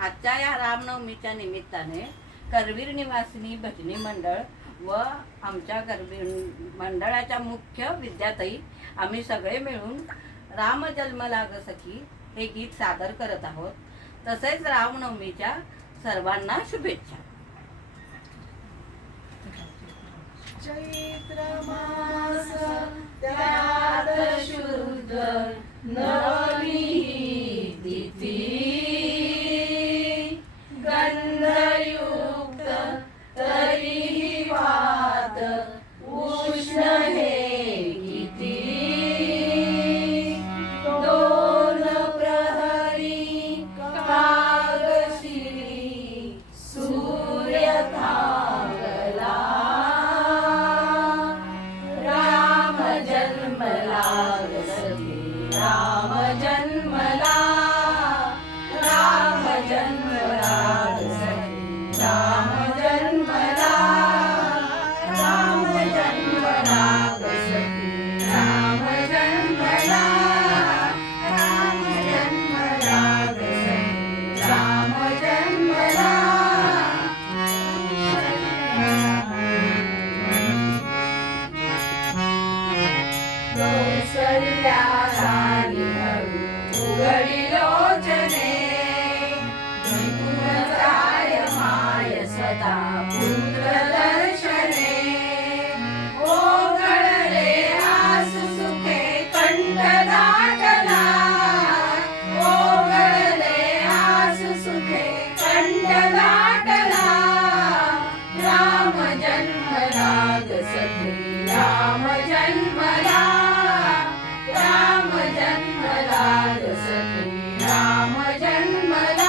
आजच्या या रामनवमीच्या निमित्ताने करवीर निवासिनी भजनी मंडळ व आमच्या करवीर मंडळाच्या मुख्य विद्याताई आम्ही सगळे मिळून राम जन्मलाग सखी हे गीत सादर करत आहोत. तसेच रामनवमीच्या सर्वांना शुभेच्छा. चैत्र मास त्यात शुद्ध नवमी तिथी गंधयुक्त तरीही वात उष्ण हे किती दोन प्रहरी कागशिरी सूर्य थांबला राम जन्मला सखी राम जन्मला राम जन्मला सखी राम जन्मला राम जन्मला सखी राम जन्मला राम जन्मला सखी राम जन्मला कौसल्या राणी हळू उघडी लोचने निपुणताय माय सदा पुत्र दर्शने ओघळले आसु सुखे कंठ दाटला ओघळले आसु सुखे कंठ दाटला राम जन्मला ग सखी राम जन्मला राम जन्मला ग सखी राम जन्मला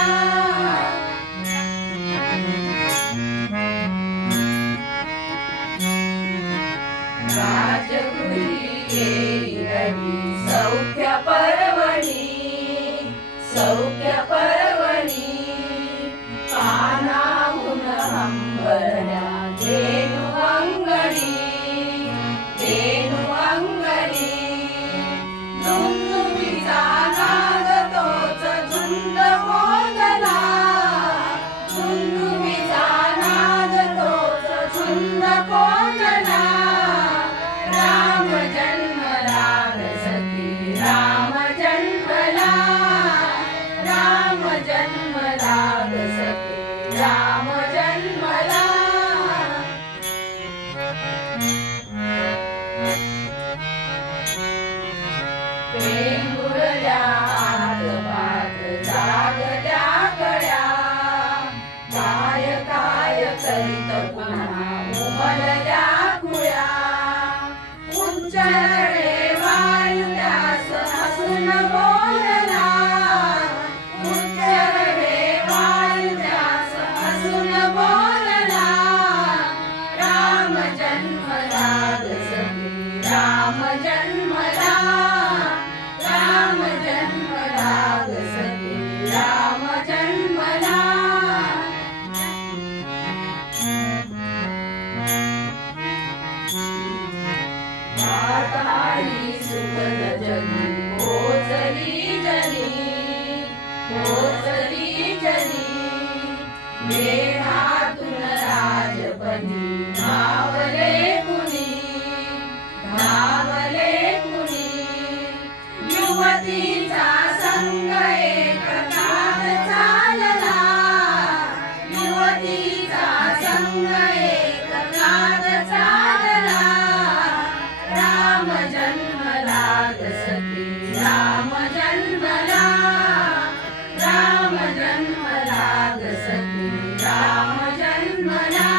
राजगृही येई रवी सौख्य पर्वणी सौख्य पर्वणी पानाहून हंबरल्या धेनु अंगणी धेनु अंगणी दुंदुभीचा नाद तोच झुंड मोगला दुंदुभीचा नाद तोच झुंड कोंडला राम जन्मला ग सखी राम जन्मला राम जन्मला ग सखी राम जन्मला पेंगुळल्या आतभात जागल्या कळ्या काय काय करीत पुन्हा उमलल्या कुळ्या उच्चारे वायुदास हसून बोलला उच्चारे वायुदास हसून बोलला राम जन्मला ग सखी राम जन्मला राम जन्मला ग सखी राम जन्मला माताई सुखद जनी पोचली जनी पोचली जनी मेघातून राजपदी धावले कुणी धावले कुणी युवतीचा संग एक काळ चालला युवतीचा संग एक काळ चालला राम जन्मला ग सखी राम जन्मला राम जन्मला ग सखी राम जन्मला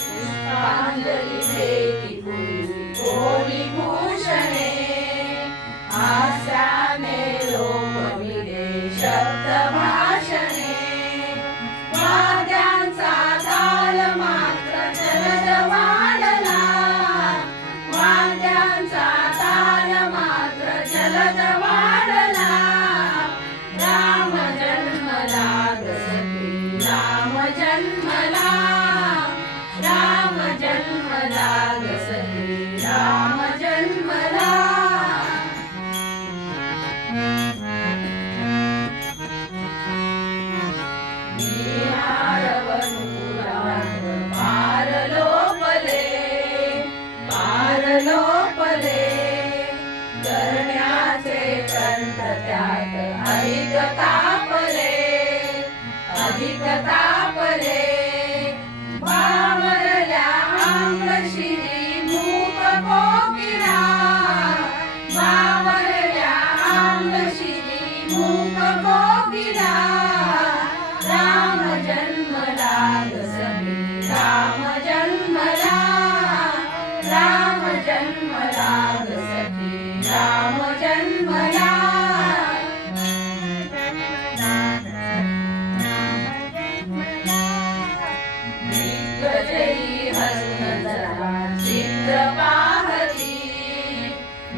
पुष्पांजली भेटी कोणी भूषणे आशाने लोकविले शब्द भाषणे वाद्यांचा ताल मात्र जलद वाढला वाद्यांचा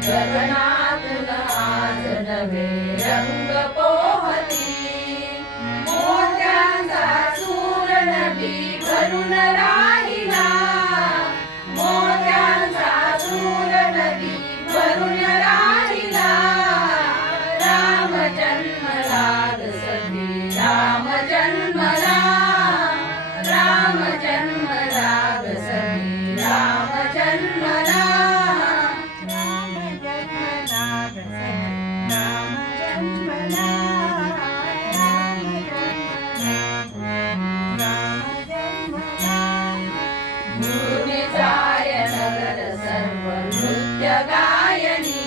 गगनातून आज नवे रंग पोहती मोत्यांचा सूर नभी भरून राहिला मोत्यांचा सूर नभी भरून राहिला राम जन्मला ग सखी राम जन्मला राम जन्मला ग सखी राम जन्मला गुरुनिजाय नगर सर्व नृत्य गायनी